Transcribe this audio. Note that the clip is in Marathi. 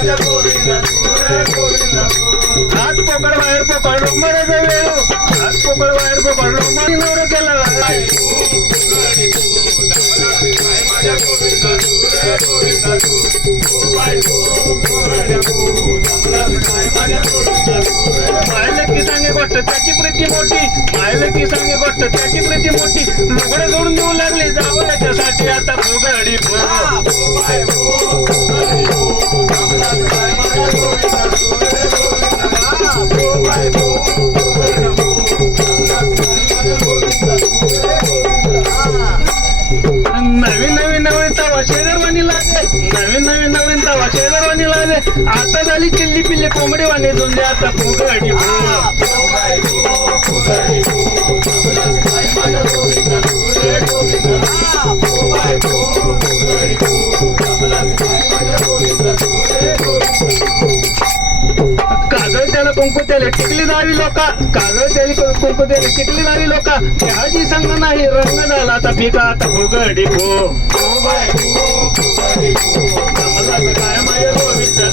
हात पोकळ बाहेर पोकळ मरायचा वेळू हात पोकळ बाहेर पोकळ मारी नवरा केला मायला की सांगे गोष्ट त्याची प्रीती मोठी मायला की सांगे गोष्ट त्याची प्रीती मोठी लुगडं जोडून देऊ लागले जावं त्याच्यासाठी आता भोगडी नवीन नवीन नवीन तवा शेजारवाणी लागे नवीन नवीन नवीन तवा शेजारवाणी लागे आता झाली चिल्ली पिल्ली कोंबडी वाणी दोन दे आता फुगडी काजळ त्याला कुंकू त्याला टिकली लावी लोका काजळ त्याला कुंकू त्याला टिकली लावी लोका त्याची संग नाही रंग झाला आता फिका आता फुगडी काय माझ्या गोविंदा